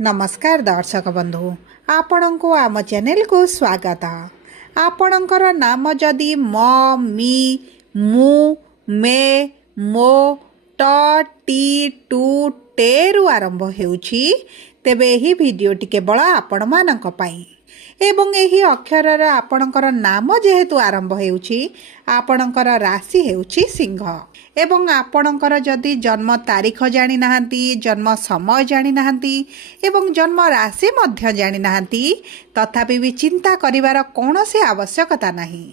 नमस्कार दर्शक बंधु आपण को आम चैनल को स्वागत। आपणकर नाम जदि म मी मु मे मो ट टी टू टे रु आरंभ हेउछि तेबे एही भिडियोटी केवल आपण मानक पाई एवं एही अक्षर आपणकर नाम जेहेतु आरंभ हेउछि आपणकर राशि हेउछि सिंह एवं आपणकर जदि जन्म तारीख जानि नाहंती जन्म समय जानि नाहंती एवं जन्म राशि मध्य जानि नाहंती तथापि भी चिंता करिवार कौनसी आवश्यकता नाही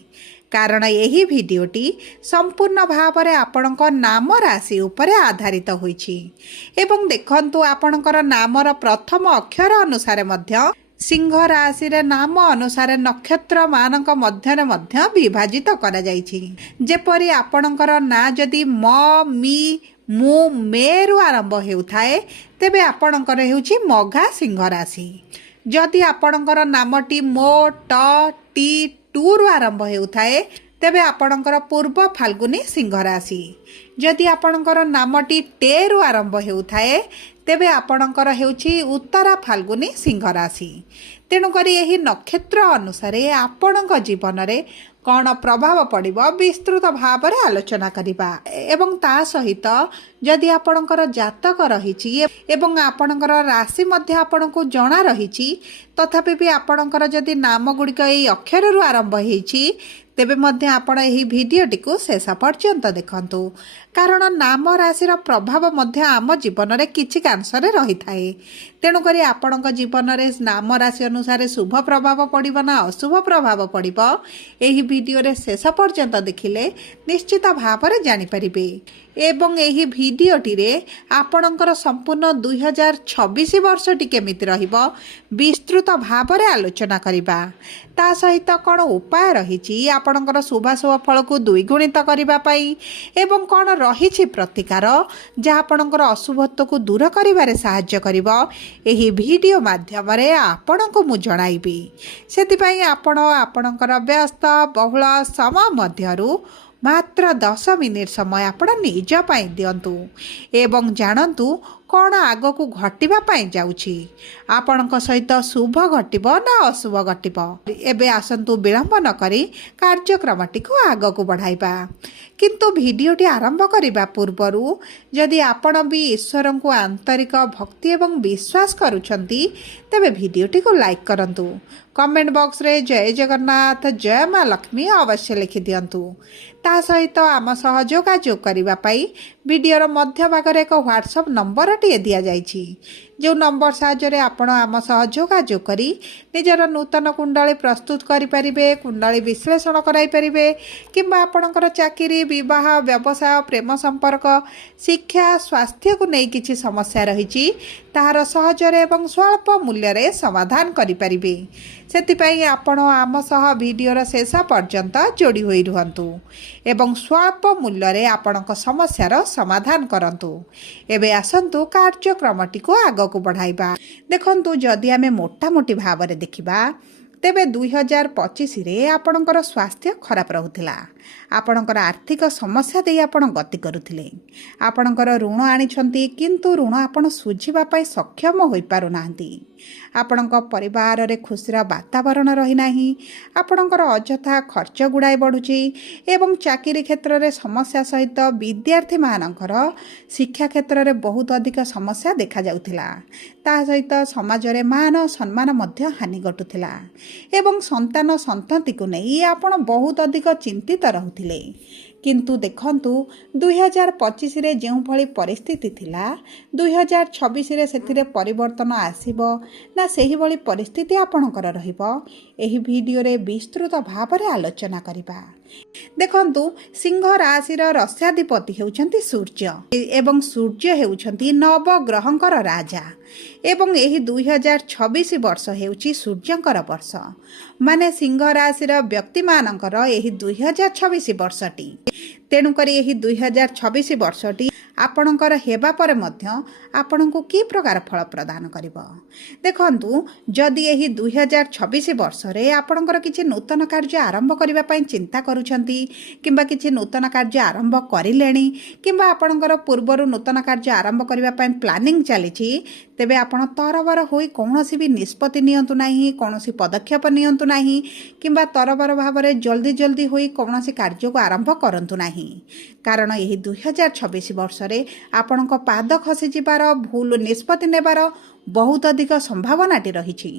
कारण यही भिडियोटी संपूर्ण भाव में आपणक नाम राशि उपरे आधारित होइछि एवं देखंतु आपणकर नामर प्रथम अक्षर अनुसार मध्य सिंह राशि रे नाम अनुसार नक्षत्र मानक मध्य मध्य विभाजित करा जाइछि। जेपरि आपणकर ना जदि म मी मु मे रु आरंभ हेउथाए तेबे आपणकर हेउछि मघा सिंह राशि। जदि आपणकर नामटी मो ट टी टू रु आरंभ हेउथाए तेबे आपणकर पूर्व फाल्गुनी सिंह राशि। जदि आपणकर नामटी टे रु आरंभ हेउथाए तेबे आपणकर हेउछि उत्तरा फाल्गुनी सिंह राशि। तेणुकरी यही नक्षत्र अनुसार आपणक जीवन में कौन प्रभाव पड़िबो विस्तृत भाव में आलोचना करिबा एवं ता सहित जदि आपणकर जातक रहिछि एवं आपणकर राशि मध्य आपणको जणा रहिछि तथापि भी आपणकर जदि नाम गुड़िक एई अक्षर रु आरंभ हेछि तेबे मध्य आपण एही भिडियोटी को शेष पर्यंत देखंतु कारण नाम राशिर प्रभाव मध्य आम जीवन में किछि कांशरे रही थाए। तेणुकरी आपणक जीवन में नाम राशि अनुसार शुभ प्रभाव पड़िबो ना अशुभ प्रभाव पड़िबो एही भिडियो रे शेष पर्यंत देखिले निश्चित भाव में जानि परिबे एवं एही भिडियोटी रे आपणकर संपूर्ण 2026 वर्षटी केमिति रहिबो विस्तृत भाव में आलोचना करिबा ता सहित कौन उपाय रही आपणकर शुभाशुभ फल को द्विगुणित करबा पई एवं कौन रही प्रतिकार जहाँ आपणकर अशुभत्व को दूर करिबारे सहाय्य करिबो एही भिडियो माध्यम रे आपणको मु जणाइबी। सेतिपई आपण आपणकर व्यस्त बहुल समय मध्यरु मात्र 10 मिनिट समय आपण निज पाई दियंतु एवं जानतु कौन आग को घटिबा पाई जाउछि आपणक सहित शुभ घटिबो ना अशुभ घटिबो एबे आसंतु विलंब न करी कार्यक्रमटी को आग को बढ़ाइबा। किंतु भिडियोटी आरंभ करिबा पूर्वरु जदि आपण भी ईश्वर को आंतरिक भक्ति एवं विश्वास करूछंती तबे भिडियोटी को लाइक करंतु कमेंट बॉक्स रे जय जगन्नाथ जय मां लक्ष्मी अवश्य लिखि दियंतु। ता सहित आम सह जोगाजोग करिबा पाई वीडियोर मध्य भाग रे एक व्हाट्सएप नंबर टी दिया जाइछि जो नंबर साहाय्य आपण आम सह जोगाजोग करी निजर नूतन कुंडली प्रस्तुत करि परिबे कुंडली विश्लेषण कराई परिबे किंबा आपणकर चाकरी विवाह व्यवसाय प्रेम संपर्क शिक्षा स्वास्थ्य को नहीं किछि समस्या रहिछि ताहार सहजरे एवं स्वल्प मूल्य रे समाधान करि परिबे। सेतिपई आपण आम सह वीडियोर शेष पर्यंत जोड़ी होई रुहंतु एवं स्वल्प मूल्य रे आपणक समस्यार समाधान करंतु। एबे आसंतु कार्यक्रमटी को आग को बढ़ाइबा। देखंतु जदि आमे मोटा मोटी भाव रे देखिबा तेबे 2025 रे आपणकर स्वास्थ्य खराब रहुथिला आपणकर आर्थिक समस्या दे आपण गति करुथिले आपणकर ऋण आनिछंती किंतु ऋण आपण सुझिबा पाई सक्षम होई पारु नाहंती आपणक परिवार रे खुशीर वातावरण रही नाही आपणकर अजथा खर्च गुड़ाई बढ़ुची एवं चाकरी क्षेत्र रे समस्या सहित विद्यार्थी मानकर शिक्षा क्षेत्र रे बहुत अधिक समस्या देखा जाउथिला ता सहित समाज रे मान सम्मान मध्य हानि घटुथिला एवं संतान संतति को नहीं आपण बहुत अधिक चिंतित रहुथिले किंतु देखंतु 2025 रे जेउ भली परिस्थिति थिला 2026 रे सेथिरे परिवर्तन आसीबो ना सेही भली परिस्थिति आपणकर रहिबो एही भिडियो रे विस्तृत भाव रे आलोचना करिबा। देखंतु सिंह राशिर रस्याधिपति हेउछंती सूर्य एवं सूर्य हेउछंती नवग्रहंकर राजा एवं एही 2026 वर्ष हेउची सूर्यंकर वर्ष माने सिंह राशिर व्यक्ति मानकर एही 2026 वर्षटी तेणुकरी एही 2026 वर्षटी आपणकर हेबा पर मध्य आपणको की प्रकार फल प्रदान करिवो। देखंतु जदि एही 2026 वर्ष रे आपणकर किछि नूतन कार्य आरंभ करिबा पई चिंता करूछंती किंबा किछि नूतन कार्य आरंभ करिलेनी किंबा आपणकर पूर्वरु नूतन कार्य आरंभ करिबा पई प्लानिंग चलिछि ତେବେ ଆପଣ ତରବର ହୋଇ କୌଣସି ବି ନିଷ୍ପତ୍ତି ନିଅନ୍ତୁ ନାହିଁ, କୌଣସି ପଦକ୍ଷେପ ନିଅନ୍ତୁ ନାହିଁ କିମ୍ବା ତରବର ଭାବରେ ଜଲ୍ଦି ହୋଇ କୌଣସି କାର୍ଯ୍ୟକୁ ଆରମ୍ଭ କରନ୍ତୁ ନାହିଁ। କାରଣ ଏହି 2026 ବର୍ଷରେ ଆପଣଙ୍କ ପାଦ ଖସିଯିବାର, ଭୁଲ ନିଷ୍ପତ୍ତି ନେବାର ବହୁତ ଅଧିକ ସମ୍ଭାବନାଟି ରହିଛି।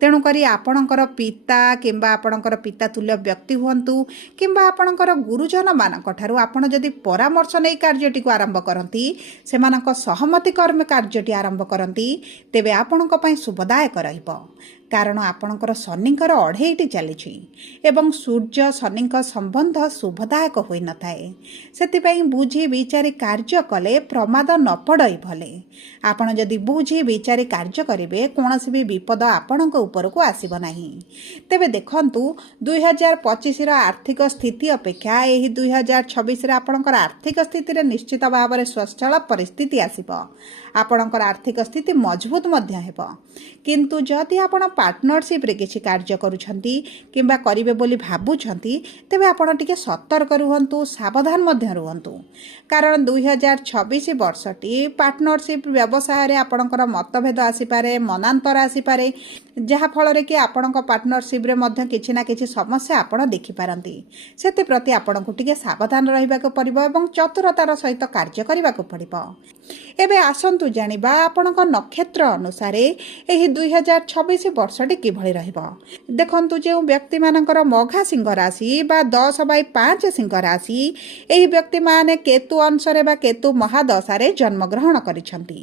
ତେଣୁକରି ଆପଣଙ୍କର ପିତା କିମ୍ବା ଆପଣଙ୍କର ପିତା ତୁଲ୍ୟ ବ୍ୟକ୍ତି ହୁଅନ୍ତୁ କିମ୍ବା ଆପଣଙ୍କର ଗୁରୁଜନମାନଙ୍କ ଠାରୁ ଆପଣ ଯଦି ପରାମର୍ଶ ନେଇ କାର୍ଯ୍ୟଟିକୁ ଆରମ୍ଭ କରନ୍ତି, ସେମାନଙ୍କ ସହମତି କ୍ରମେ କାର୍ଯ୍ୟଟି ଆରମ୍ଭ କରନ୍ତି, ତେବେ ଆପଣଙ୍କ ପାଇଁ ଶୁଭଦାୟକ ରହିବ। କାରଣ ଆପଣଙ୍କର ଶନିଙ୍କର ଅଢ଼େଇଟି ଚାଲିଛି ଏବଂ ସୂର୍ଯ୍ୟ ଶନିଙ୍କ ସମ୍ବନ୍ଧ ଶୁଭଦାୟକ ହୋଇନଥାଏ। ସେଥିପାଇଁ ବୁଝି ବିଚାରି କାର୍ଯ୍ୟ କଲେ ପ୍ରମାଦ ନ ପଡ଼ଇ ଭଲେ। ଆପଣ ଯଦି ବୁଝି ବିଚାରି କାର୍ଯ୍ୟ କରିବେ, କୌଣସି ବି ବିପଦ ଆପଣଙ୍କ ଉପରକୁ ଆସିବ ନାହିଁ। ତେବେ ଦେଖନ୍ତୁ, 2025ର ଆର୍ଥିକ ସ୍ଥିତି ଅପେକ୍ଷା ଏହି 2026ରେ ଆପଣଙ୍କର ଆର୍ଥିକ ସ୍ଥିତିରେ ନିଶ୍ଚିତ ଭାବରେ ସ୍ୱଚ୍ଛଳ ପରିସ୍ଥିତି ଆସିବ। ଆପଣଙ୍କର ଆର୍ଥିକ ସ୍ଥିତି ମଜବୁତ ମଧ୍ୟ ହେବ। କିନ୍ତୁ ଯଦି ଆପଣ ପାର୍ଟନରସିପ୍ରେ କିଛି କାର୍ଯ୍ୟ କରୁଛନ୍ତି କିମ୍ବା କରିବେ ବୋଲି ଭାବୁଛନ୍ତି, ତେବେ ଆପଣ ଟିକେ ସତର୍କ ରୁହନ୍ତୁ, ସାବଧାନ ମଧ୍ୟ ରୁହନ୍ତୁ। କାରଣ 2026 ବର୍ଷଟି ପାର୍ଟନରସିପ୍ ବ୍ୟବସାୟରେ ଆପଣଙ୍କର ମତଭେଦ ଆସିପାରେ, ମନାନ୍ତର ଆସିପାରେ, ଯାହାଫଳରେ କି ଆପଣଙ୍କ ପାର୍ଟନରସିପ୍ରେ ମଧ୍ୟ କିଛି ନା କିଛି ସମସ୍ୟା ଆପଣ ଦେଖିପାରନ୍ତି। ସେଥିପ୍ରତି ଆପଣଙ୍କୁ ଟିକେ ସାବଧାନ ରହିବାକୁ ପଡ଼ିବ ଏବଂ ଚତୁରତାର ସହିତ କାର୍ଯ୍ୟ କରିବାକୁ ପଡ଼ିବ। ଏବେ ଆସନ୍ତୁ ଜାଣିବା ଆପଣଙ୍କ ନକ୍ଷତ୍ର ଅନୁସାରେ ଏହି 2026 ବର୍ଷଟି କିଭଳି ରହିବ। ଦେଖନ୍ତୁ, ଯେଉଁ ବ୍ୟକ୍ତିମାନଙ୍କର ମଘା ସିଂହ ରାଶି ବା 10/5 ସିଂହ ରାଶି, ଏହି ବ୍ୟକ୍ତିମାନେ କେତୁ ଅଂଶରେ ବା କେତୁ ମହାଦଶାରେ ଜନ୍ମଗ୍ରହଣ କରିଛନ୍ତି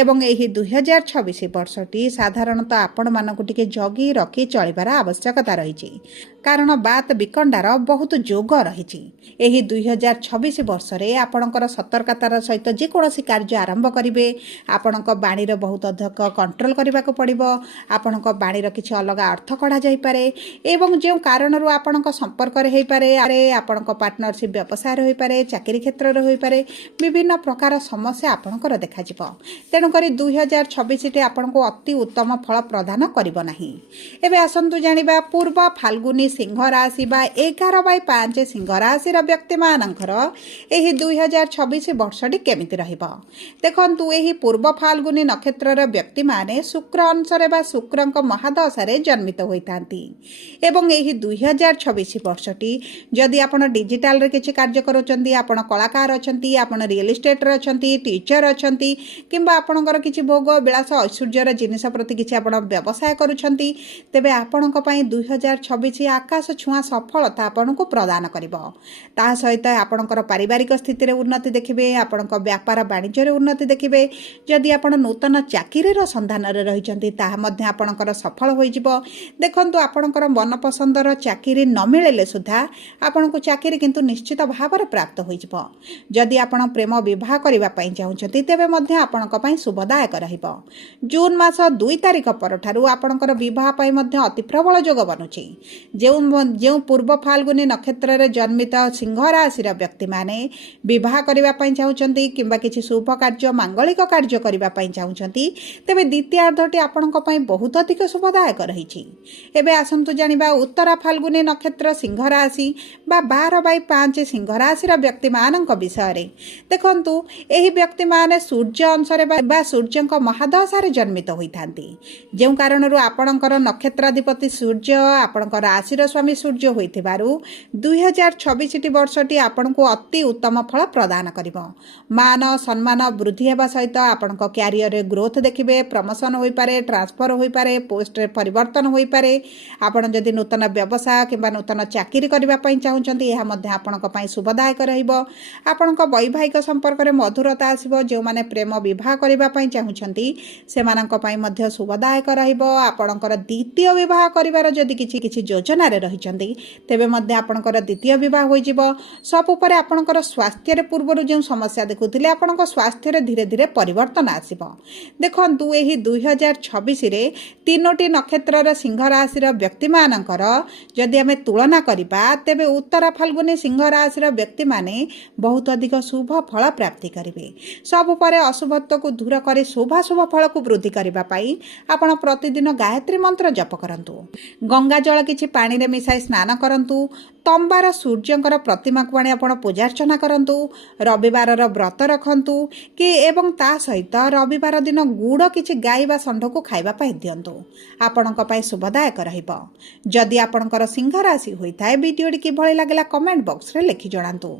ଏବଂ ଏହି 2026 ବର୍ଷଟି ସାଧାରଣତଃ ଆପଣମାନଙ୍କୁ ଟିକେ ଜଗି ରଖି ଚଳିବାର ଆବଶ୍ୟକତା ରହିଛି। କାରଣ ବାତ ବିକଣ୍ଡାର ବହୁତ ଯୋଗ ରହିଛି। ଏହି 2026 ବର୍ଷରେ ଆପଣଙ୍କର ସତର୍କତାର ସହିତ ଯେକୌଣସି କାର୍ଯ୍ୟ ଆରମ୍ଭ କରିବେ, ଆପଣଙ୍କ ବାଣୀର ବହୁତ ଅଧିକ କଣ୍ଟ୍ରୋଲ କରିବାକୁ ପଡ଼ିବ। ଆପଣଙ୍କ ବାଣୀର କିଛି ଅଲଗା ଅର୍ଥ କଢ଼ାଯାଇପାରେ ଏବଂ ଯେଉଁ କାରଣରୁ ଆପଣଙ୍କ ସମ୍ପର୍କରେ ହୋଇପାରେ, ଆପଣଙ୍କ ପାର୍ଟନରସିପ୍ ବ୍ୟବସାୟରେ ହୋଇପାରେ, ଚାକିରି କ୍ଷେତ୍ରରେ ହୋଇପାରେ, ବିଭିନ୍ନ ପ୍ରକାର ସମସ୍ୟା ଆପଣଙ୍କର ଦେଖାଯିବ। ତେଣୁକରି 2026ଟି ଆପଣଙ୍କୁ ଅତି ଉତ୍ତମ ଫଳ ପ୍ରଦାନ କରିବ ନାହିଁ। ଏବେ ଆସନ୍ତୁ ଜାଣିବା ପୂର୍ବ ଫାଲ୍ଗୁନୀ ସିଂହ ରାଶି ବା 11/5 ସିଂହ ରାଶିର ବ୍ୟକ୍ତିମାନଙ୍କର ଏହି 2026 ବର୍ଷଟି କେମିତି ରହିବ। ଦେଖନ୍ତୁ, ଏହି ପୂର୍ବ ଫାଲ୍ଗୁନୀ ନକ୍ଷତ୍ରର ବ୍ୟକ୍ତିମାନେ ଶୁକ୍ର ଅଂଶରେ ବା ଶୁକ୍ରଙ୍କ ମହାଦଶାରେ ଜନ୍ମିତ ହୋଇଥାନ୍ତି ଏବଂ ଏହି 2026 ବର୍ଷଟି ଯଦି ଆପଣ ଡିଜିଟାଲରେ କିଛି କାର୍ଯ୍ୟ କରୁଛନ୍ତି, ଆପଣ କଳାକାର ଅଛନ୍ତି, ଆପଣ ରିଏଲ ଇଷ୍ଟେଟ୍ରେ ଅଛନ୍ତି, ଟିଚର ଅଛନ୍ତି କିମ୍ବା ଆପଣଙ୍କର କିଛି ଭୋଗ ବିଳାସ ଐଶ୍ୱର୍ଯ୍ୟର ଜିନିଷ ପ୍ରତି କିଛି ଆପଣ ବ୍ୟବସାୟ କରୁଛନ୍ତି, ତେବେ ଆପଣଙ୍କ ପାଇଁ 2026 ଆକାଶ ଛୁଆଁ ସଫଳତା ଆପଣଙ୍କୁ ପ୍ରଦାନ କରିବ। ତାହା ସହିତ ଆପଣଙ୍କର ପାରିବାରିକ ସ୍ଥିତିରେ ଉନ୍ନତି ଦେଖିବେ, ଆପଣଙ୍କ ବ୍ୟାପାର ବାଣିଜ୍ୟରେ ଉନ୍ନତି ଦେଖିବେ। ଯଦି ଆପଣ ନୂତନ ଚାକିରିର ସନ୍ଧାନରେ ରହିଛନ୍ତି, ତାହା ମଧ୍ୟ ଆପଣଙ୍କର ସଫଳ ହୋଇଯିବ। ଦେଖନ୍ତୁ, ଆପଣଙ୍କର ମନପସନ୍ଦର ଚାକିରି ନ ମିଳିଲେ ସୁଦ୍ଧା ଆପଣଙ୍କୁ ଚାକିରି କିନ୍ତୁ ନିଶ୍ଚିତ ଭାବରେ ପ୍ରାପ୍ତ ହୋଇଯିବ। ଯଦି ଆପଣ ପ୍ରେମ ବିବାହ କରିବା ପାଇଁ ଚାହୁଁଛନ୍ତି, ତେବେ ମଧ୍ୟ ଆପଣଙ୍କ ପାଇଁ ଶୁଭଦାୟକ ରହିବ। ଜୁନ୍ ମାସ 2 ତାରିଖ ପରଠାରୁ ଆପଣଙ୍କର ବିବାହ ପାଇଁ ମଧ୍ୟ ଅତି ପ୍ରବଳ ଯୋଗ ବନୁଛି। ଯେଉଁ ପୂର୍ବ ଫାଲ୍ଗୁନୀ ନକ୍ଷତ୍ରରେ ଜନ୍ମିତ ସିଂହ ରାଶିର ବ୍ୟକ୍ତିମାନେ ବିବାହ କରିବା ପାଇଁ ଚାହୁଁଛନ୍ତି କିମ୍ବା କିଛି ଶୁଭ କାର୍ଯ୍ୟ, ମାଙ୍ଗଳିକ କାର୍ଯ୍ୟ କରିବା ପାଇଁ ଚାହୁଁଛନ୍ତି, ତେବେ ଦ୍ୱିତୀୟାର୍ଦ୍ଧଟି ଆପଣଙ୍କ ପାଇଁ ବହୁତ ଅଧିକ ଶୁଭଦାୟକ ରହିଛି। ଏବେ ଆସନ୍ତୁ ଜାଣିବା ଉତ୍ତରା ଫାଲ୍ଗୁନୀ ନକ୍ଷତ୍ର ସିଂହ ରାଶି ବା 12/5 ସିଂହ ରାଶିର ବ୍ୟକ୍ତିମାନଙ୍କ ବିଷୟରେ। ଦେଖନ୍ତୁ, ଏହି ବ୍ୟକ୍ତିମାନେ ସୂର୍ଯ୍ୟ ଅଂଶରେ ବା ସୂର୍ଯ୍ୟଙ୍କ ମହାଦଶାରେ ଜନ୍ମିତ ହୋଇଥାନ୍ତି। ଯେଉଁ କାରଣରୁ ଆପଣଙ୍କର ନକ୍ଷତ୍ରାଧିପତି ସୂର୍ଯ୍ୟ ଆପଣଙ୍କ ରାଶିର ସ୍ୱାମୀ ସୂର୍ଯ୍ୟ ହୋଇଥିବାରୁ 2026ଟି ବର୍ଷଟି ଆପଣଙ୍କୁ ଅତି ଉତ୍ତମ ଫଳ ପ୍ରଦାନ କରିବ। ମାନ ସମ୍ମାନ ବୃଦ୍ଧି ହେବା ସହିତ ଆପଣଙ୍କ କ୍ୟାରିୟରରେ ଗ୍ରୋଥ ଦେଖିବେ, ପ୍ରମୋସନ ହୋଇପାରେ, ଟ୍ରାନ୍ସଫର ହୋଇପାରେ, ପୋଷ୍ଟରେ ପରିବର୍ତ୍ତନ ହୋଇପାରେ। ଆପଣ ଯଦି ନୂତନ ବ୍ୟବସାୟ କିମ୍ବା ନୂତନ ଚାକିରି କରିବା ପାଇଁ ଚାହୁଁଛନ୍ତି, ଏହା ମଧ୍ୟ ଆପଣଙ୍କ ପାଇଁ ଶୁଭଦାୟକ ରହିବ। ଆପଣଙ୍କ ବୈବାହିକ ସମ୍ପର୍କରେ ମଧୁରତା ଆସିବ। ଯେଉଁମାନେ ପ୍ରେମ ବିବାହ କରିବା ପାଇଁ ଚାହୁଁଛନ୍ତି, ସେମାନଙ୍କ ପାଇଁ ମଧ୍ୟ ଶୁଭଦାୟକ ରହିବ। ଆପଣଙ୍କର ଦ୍ୱିତୀୟ ବିବାହ କରିବାର ଯଦି କିଛି ଯୋଜନାରେ ରହିଛନ୍ତି, ତେବେ ମଧ୍ୟ ଆପଣଙ୍କର ଦ୍ୱିତୀୟ ବିବାହ ହୋଇଯିବ। ସବୁ ପରେ ଆପଣଙ୍କର ସ୍ୱାସ୍ଥ୍ୟରେ ପୂର୍ବରୁ ଯେଉଁ ସମସ୍ୟା ଦେଖୁଥିଲେ, ଆପଣଙ୍କ ସ୍ୱାସ୍ଥ୍ୟରେ ଧୀରେ ଧୀରେ ପରିବର୍ତ୍ତନ ଆସିବ। ଦେଖନ୍ତୁ, ଏହି 2026ରେ 3ଟି ନକ୍ଷତ୍ରର ସିଂହ ରାଶିର ବ୍ୟକ୍ତିମାନଙ୍କର ଯଦି ଆମେ ତୁଳନା କରିବା, ତେବେ ଉତ୍ତରା ଫାଲ୍ଗୁନୀ ସିଂହ ରାଶିର ବ୍ୟକ୍ତିମାନେ ବହୁତ ଅଧିକ ଶୁଭ ଫଳ ପ୍ରାପ୍ତି କରିବେ। ସବୁ ପରେ ଅଶୁଭତ୍ୱକୁ ଦୂର କରି ଶୁଭାଶୁଭ ଫଳକୁ ବୃଦ୍ଧି କରିବା ପାଇଁ ଆପଣ ପ୍ରତିଦିନ ଗାୟତ୍ରୀ ମନ୍ତ୍ର ଜପ କରନ୍ତୁ। ଗଙ୍ଗା ଜଳ କିଛି ପାଣିରେ ମିଶାଇ ସ୍ନାନ କରନ୍ତୁ। ତମ୍ବାର ସୂର୍ଯ୍ୟଙ୍କର ପ୍ରତିମାକୁ ଆଣି ଆପଣ ପୂଜାର୍ଚ୍ଚନା କରନ୍ତୁ। ରବିବାରର ବ୍ରତ ରଖନ୍ତୁ କି ଏବଂ ତା ସହିତ ରବିବାର ଦିନ ଗୁଡ଼ କିଛି ଗାଈ ବା ଷଣ୍ଢକୁ ଖାଇବା ପାଇଁ ଦିଅନ୍ତୁ। ଆପଣଙ୍କ ପାଇଁ ଶୁଭଦାୟକ ରହିବ। ଯଦି ଆପଣଙ୍କର ସିଂହ ରାଶି ହୋଇଥାଏ, ଭିଡ଼ିଓଟି କିଭଳି ଲାଗିଲା କମେଣ୍ଟ ବକ୍ସରେ ଲେଖି ଜଣାନ୍ତୁ।